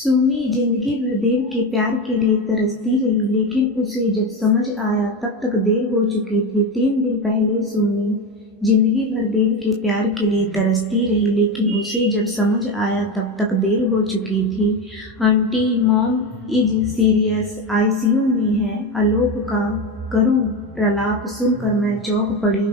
सुमी जिंदगी भर देव के प्यार के लिए तरसती रही, लेकिन उसे जब समझ आया तब तक देर हो चुकी थी। 3 दिन पहले सुमी जिंदगी भर देव के प्यार के लिए तरसती रही, लेकिन उसे जब समझ आया तब तक देर हो चुकी थी। Aunty, mom is serious, ICU में है। आलोक का करुण प्रलाप सुनकर मैं चौंक पड़ी।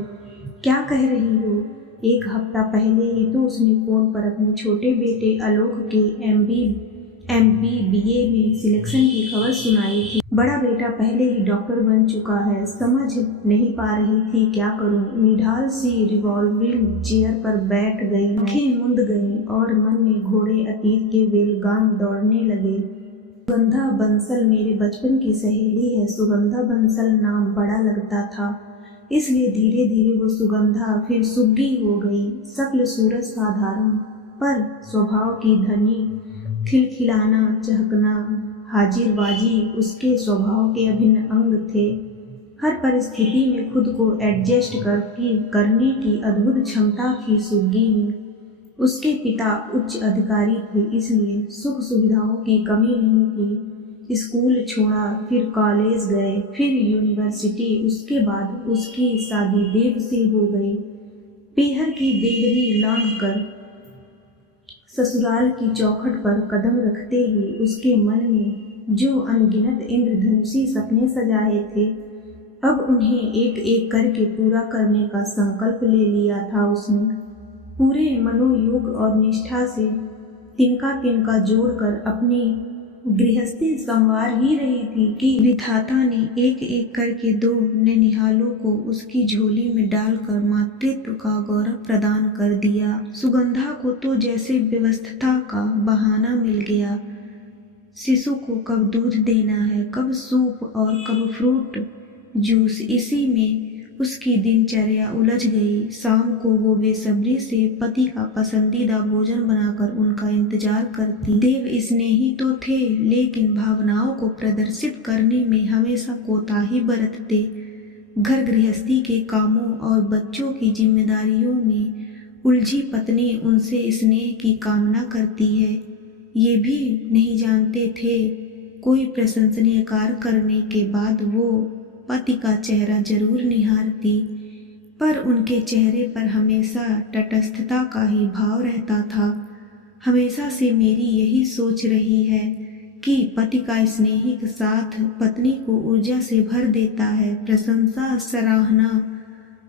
क्या कह रही हो? 1 हफ्ता पहले ही तो उसने फ़ोन पर अपने छोटे बेटे आलोक के MBBA में सिलेक्शन की खबर सुनाई थी। बड़ा बेटा पहले ही डॉक्टर बन चुका है। समझ नहीं पा रही थी क्या करूं। निढाल सी रिवॉल्विंग चेयर पर बैठ गई, आंखें मूंद गईं और मन में घोड़े अतीत के बेलगाम दौड़ने लगे। सुगंधा बंसल मेरे बचपन की सहेली है। सुगंधा बंसल नाम बड़ा लगता था, इसलिए धीरे धीरे वो सुगंधा फिर सुग्गी हो गई। शक्ल सूरत साधारण, पर स्वभाव की धनी, खिलखिलाना, चहकना, हाजिरबाजी उसके स्वभाव के अभिन्न अंग थे। हर परिस्थिति में खुद को एडजस्ट करने की अद्भुत क्षमता थी सुग्गी में। उसके पिता उच्च अधिकारी थे, इसलिए सुख सुविधाओं की कमी नहीं थी। स्कूल छोड़ा, फिर कॉलेज गए, फिर यूनिवर्सिटी। उसके बाद उसकी शादी देव से हो गई। पीहर की देवरी लांघ कर ससुराल की चौखट पर कदम रखते ही उसके मन में जो अनगिनत इंद्रधनुषी सपने सजाए थे, अब उन्हें एक एक करके पूरा करने का संकल्प ले लिया था उसने। पूरे मनोयोग और निष्ठा से तिनका तिनका जोड़कर अपनी गृहस्थी संवार ही रही थी कि विधाता ने एक एक करके 2 ननिहालों को उसकी झोली में डालकर मातृत्व का गौरव प्रदान कर दिया। सुगंधा को तो जैसे व्यवस्था का बहाना मिल गया। शिशु को कब दूध देना है, कब सूप और कब फ्रूट जूस, इसी में उसकी दिनचर्या उलझ गई। शाम को वो बेसब्री से पति का पसंदीदा भोजन बनाकर उनका इंतजार करती। देव स्नेही तो थे, लेकिन भावनाओं को प्रदर्शित करने में हमेशा कोताही बरतते। घर गृहस्थी के कामों और बच्चों की जिम्मेदारियों में उलझी पत्नी उनसे स्नेह की कामना करती है, ये भी नहीं जानते थे। कोई प्रशंसनीय कार्य करने के बाद वो पति का चेहरा जरूर निहारती, पर उनके चेहरे पर हमेशा तटस्थता का ही भाव रहता था। हमेशा से मेरी यही सोच रही है कि पति का स्नेही साथ पत्नी को ऊर्जा से भर देता है। प्रशंसा, सराहना,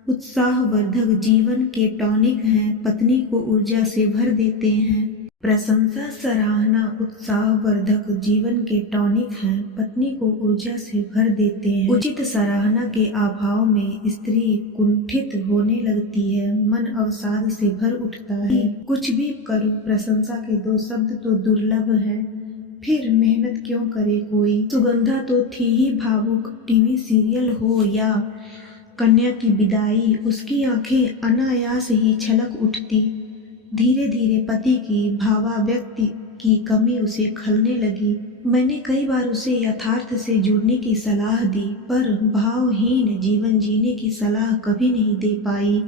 उत्साहवर्धक जीवन के टॉनिक हैं, पत्नी को ऊर्जा से भर देते हैं। प्रशंसा, सराहना, उत्साहवर्धक जीवन के टॉनिक हैं, पत्नी को ऊर्जा से भर देते हैं। उचित सराहना के अभाव में स्त्री कुंठित होने लगती है, मन अवसाद से भर उठता है। कुछ भी करूं, प्रशंसा के 2 शब्द तो दुर्लभ है, फिर मेहनत क्यों करे कोई। सुगंधा तो थी ही भावुक, टीवी सीरियल हो या कन्या की विदाई, उसकी आंखें अनायास ही छलक उठती। धीरे धीरे पति की भावाव्यक्ति की कमी उसे खलने लगी। मैंने कई बार उसे यथार्थ से जुड़ने की सलाह दी, पर भावहीन जीवन जीने की सलाह कभी नहीं दे पाई।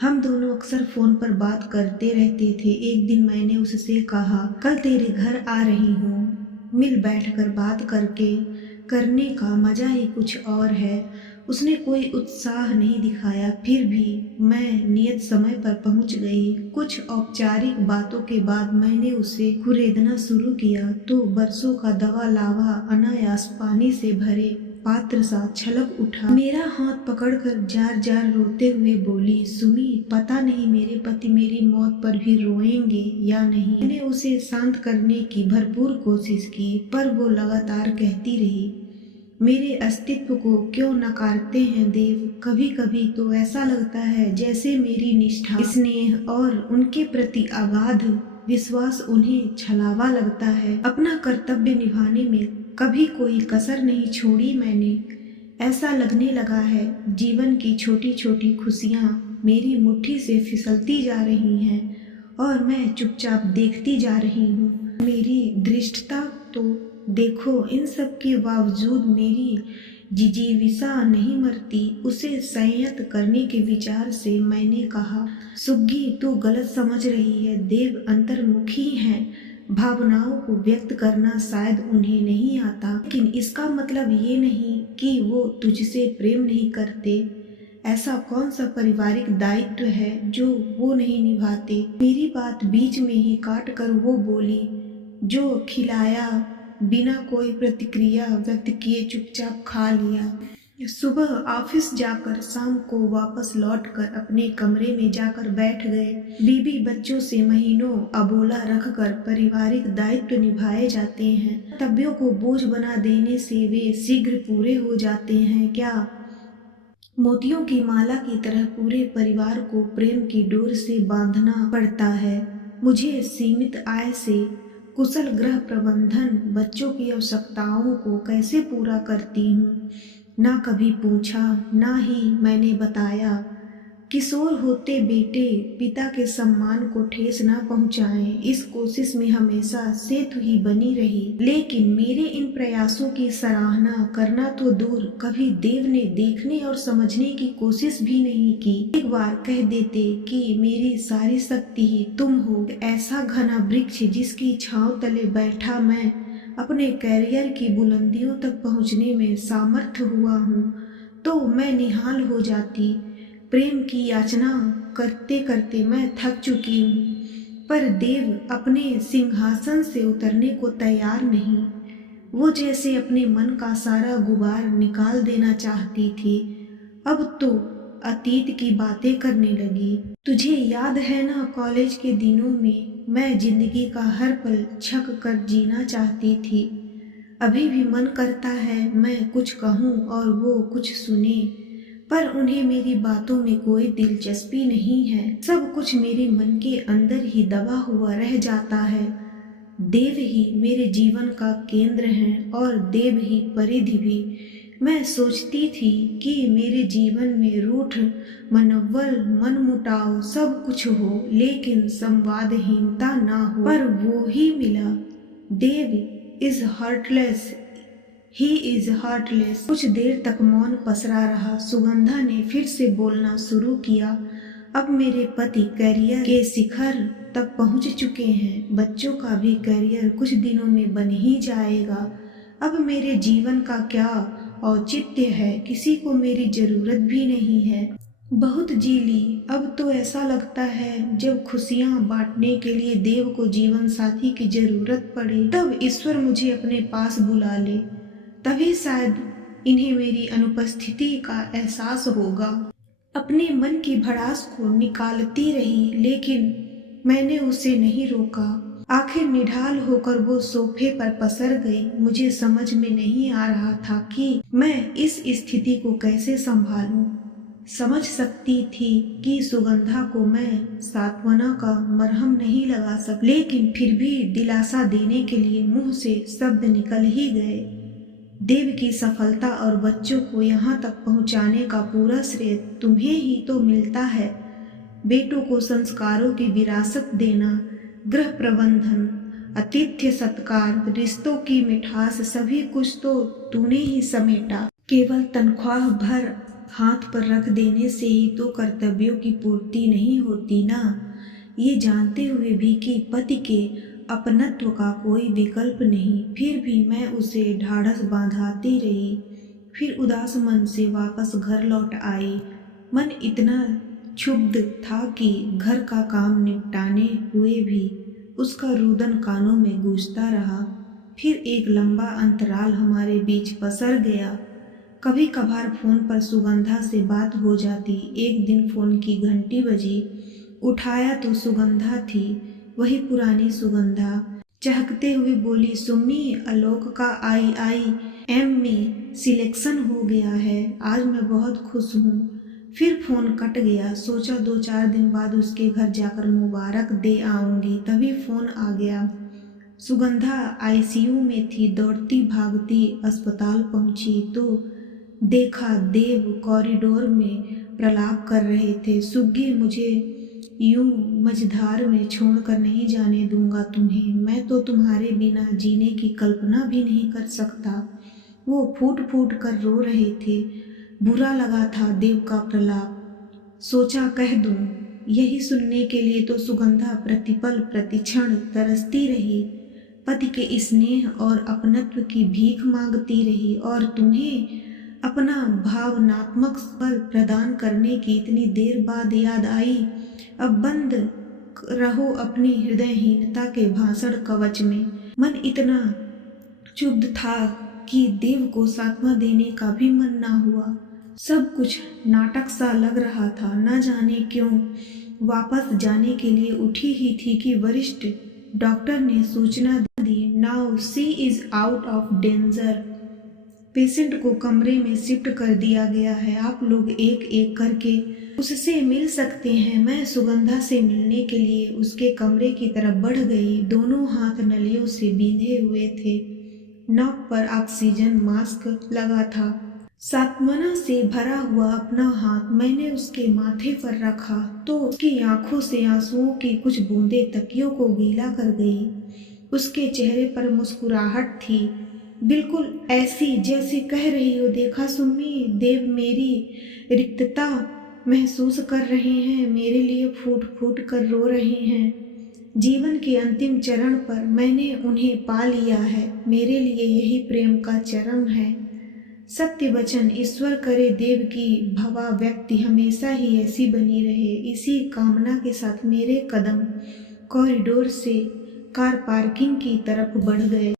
हम दोनों अक्सर फोन पर बात करते रहते थे। एक दिन मैंने उससे कहा, कल तेरे घर आ रही हूँ, मिल बैठकर बात करने का मजा ही कुछ और है। उसने कोई उत्साह नहीं दिखाया, फिर भी मैं नियत समय पर पहुंच गई। कुछ औपचारिक बातों के बाद मैंने उसे कुरेदना शुरू किया तो बरसों का दवा लावा अनायास पानी से भरे पात्र सा छलक उठा। मेरा हाथ पकड़कर जार जार रोते हुए बोली, सुमी, पता नहीं मेरे पति मेरी मौत पर भी रोएंगे या नहीं। मैंने उसे शांत करने की भरपूर कोशिश की, पर वो लगातार कहती रही, मेरे अस्तित्व को क्यों नकारते हैं देव। कभी कभी तो ऐसा लगता है जैसे मेरी निष्ठा, स्नेह और उनके प्रति अगाध विश्वास उन्हें छलावा लगता है। अपना कर्तव्य निभाने में कभी कोई कसर नहीं छोड़ी मैंने। ऐसा लगने लगा है जीवन की छोटी छोटी खुशियाँ मेरी मुट्ठी से फिसलती जा रही हैं और मैं चुपचाप देखती जा रही हूँ। मेरी धृष्टता तो देखो, इन सब के बावजूद मेरी जिजीविषा नहीं मरती। उसे संयत करने के विचार से मैंने कहा, सुग्गी तू गलत समझ रही है, देव अंतर्मुखी हैं, भावनाओं को व्यक्त करना शायद उन्हें नहीं आता, लेकिन इसका मतलब ये नहीं कि वो तुझसे प्रेम नहीं करते। ऐसा कौन सा पारिवारिक दायित्व है जो वो नहीं निभाते। मेरी बात बीच में ही काट कर वो बोली, जो खिलाया बिना कोई प्रतिक्रिया व्यक्त किए चुपचाप खा लिया। सुबह ऑफिस जाकर शाम को वापस लौटकर अपने कमरे में जाकर बैठ गए। बीबी बच्चों से महीनों अबोला रखकर पारिवारिक दायित्व निभाए जाते हैं। कर्तव्यों को बोझ बना देने से वे शीघ्र पूरे हो जाते हैं क्या? मोतियों की माला की तरह पूरे परिवार को प्रेम की डोर से बांधना पड़ता है। मुझे सीमित आय से कुशल गृह प्रबंधन, बच्चों की आवश्यकताओं को कैसे पूरा करती हूँ, ना कभी पूछा, ना ही मैंने बताया। किशोर होते बेटे पिता के सम्मान को ठेस ना पहुंचाएं, इस कोशिश में हमेशा सेतु ही बनी रही। लेकिन मेरे इन प्रयासों की सराहना करना तो दूर, कभी देव ने देखने और समझने की कोशिश भी नहीं की। एक बार कह देते कि मेरी सारी शक्ति ही तुम हो, ऐसा घना वृक्ष जिसकी छांव तले बैठा मैं अपने कैरियर की बुलंदियों तक पहुंचने में सामर्थ्य हुआ हूँ, तो मैं निहाल हो जाती। प्रेम की याचना करते करते मैं थक चुकी हूँ, पर देव अपने सिंहासन से उतरने को तैयार नहीं। वो जैसे अपने मन का सारा गुबार निकाल देना चाहती थी। अब तो अतीत की बातें करने लगी। तुझे याद है ना, कॉलेज के दिनों में मैं जिंदगी का हर पल छक कर जीना चाहती थी। अभी भी मन करता है मैं कुछ कहूँ और वो कुछ सुने, पर उन्हें मेरी बातों में कोई दिलचस्पी नहीं है। सब कुछ मेरे मन के अंदर ही दबा हुआ रह जाता है। देव ही मेरे जीवन का केंद्र है और देव ही परिधि भी। मैं सोचती थी कि मेरे जीवन में रूठ, मनोबल, मनमुटाव सब कुछ हो, लेकिन संवादहीनता ना हो, पर वो ही मिला। Dev is heartless, he is heartless. कुछ देर तक मौन पसरा रहा। सुगंधा ने फिर से बोलना शुरू किया। अब मेरे पति करियर के शिखर तक पहुंच चुके हैं। बच्चों का भी करियर कुछ दिनों में बन ही जाएगा। अब मेरे जीवन का क्या औचित्य है, किसी को मेरी जरूरत भी नहीं है। बहुत जी ली। अब तो ऐसा लगता है जब खुशियां बांटने के लिए देव को जीवन साथी की जरूरत पड़े, तब ईश्वर मुझे अपने पास बुला ले। तभी शायद इन्हें मेरी अनुपस्थिति का एहसास होगा। अपने मन की भड़ास को निकालती रही, लेकिन मैंने उसे नहीं रोका। आखिर निढाल होकर वो सोफे पर पसर गई। मुझे समझ में नहीं आ रहा था कि मैं इस स्थिति को कैसे संभालूं। समझ सकती थी कि सुगंधा को मैं सांत्वना का मरहम नहीं लगा सकती, लेकिन फिर भी दिलासा देने के लिए मुंह से शब्द निकल ही गए। देव की सफलता और बच्चों को यहाँ तक पहुँचाने का पूरा श्रेय तुम्हें ही तो मिलता है। बेटों को संस्कारों की विरासत देना, गृह प्रबंधन, आतिथ्य सत्कार, रिश्तों की मिठास, सभी कुछ तो तूने ही समेटा। केवल तनख्वाह भर हाथ पर रख देने से ही तो कर्तव्यों की पूर्ति नहीं होती ना। ये जानते हुए भी कि पति के अपनत्व का कोई विकल्प नहीं, फिर भी मैं उसे ढाढ़स बांधाती रही। फिर उदास मन से वापस घर लौट आई। मन इतना क्षुब्ध था कि घर का काम निपटाने हुए भी उसका रुदन कानों में गूंजता रहा। फिर एक लंबा अंतराल हमारे बीच पसर गया। कभी कभार फोन पर सुगंधा से बात हो जाती। एक दिन फोन की घंटी बजी। उठाया तो सुगंधा थी, वही पुरानी सुगंधा। चहकते हुए बोली, सुम्मी, आलोक का IIM में सिलेक्शन हो गया है। आज मैं बहुत खुश हूँ। फिर फोन कट गया। सोचा 2-4 दिन बाद उसके घर जाकर मुबारक दे आऊंगी। तभी फोन आ गया। सुगंधा ICU में थी। दौड़ती भागती अस्पताल पहुंची तो देखा देव कॉरिडोर में प्रलाप कर रहे थे। सुग्गी, मुझे यूं मझधार में छोड़कर नहीं जाने दूंगा तुम्हें। मैं तो तुम्हारे बिना जीने की कल्पना भी नहीं कर सकता। वो फूट फूट कर रो रहे थे। बुरा लगा था देव का प्रलाप। सोचा कह दूं, यही सुनने के लिए तो सुगंधा प्रतिपल प्रतिक्षण तरसती रही, पति के स्नेह और अपनत्व की भीख मांगती रही, और तुम्हें अपना भावनात्मक बल प्रदान करने की इतनी देर बाद याद आई। अब बंद रहो अपनी हृदयहीनता के भाषण कवच में। मन इतना क्षुब्ध था कि देव को सात्मा देने का भी मन ना हुआ। सब कुछ नाटक सा लग रहा था। न जाने क्यों वापस जाने के लिए उठी ही थी कि वरिष्ठ डॉक्टर ने सूचना दी, now she is out of danger. Patient को कमरे में शिफ्ट कर दिया गया है। आप लोग एक एक करके उससे मिल सकते हैं। मैं सुगंधा से मिलने के लिए उसके कमरे की तरफ बढ़ गई। दोनों हाथ नलियों से बींधे हुए थे। नाक पर ऑक्सीजन मास्क लगा था। सांत्वना से भरा हुआ अपना हाथ मैंने उसके माथे पर रखा तो उसकी आंखों से आंसुओं की कुछ बूंदें तकियों को गीला कर गई। उसके चेहरे पर मुस्कुराहट थी, बिल्कुल ऐसी जैसे कह रही हो, देखा सुम्मी, देव मेरी रिक्तता महसूस कर रहे हैं, मेरे लिए फूट फूट कर रो रहे हैं। जीवन के अंतिम चरण पर मैंने उन्हें पा लिया है। मेरे लिए यही प्रेम का चरम है। सत्य वचन, ईश्वर करे देव की भवा व्यक्ति हमेशा ही ऐसी बनी रहे। इसी कामना के साथ मेरे कदम कॉरिडोर से कार पार्किंग की तरफ बढ़ गए।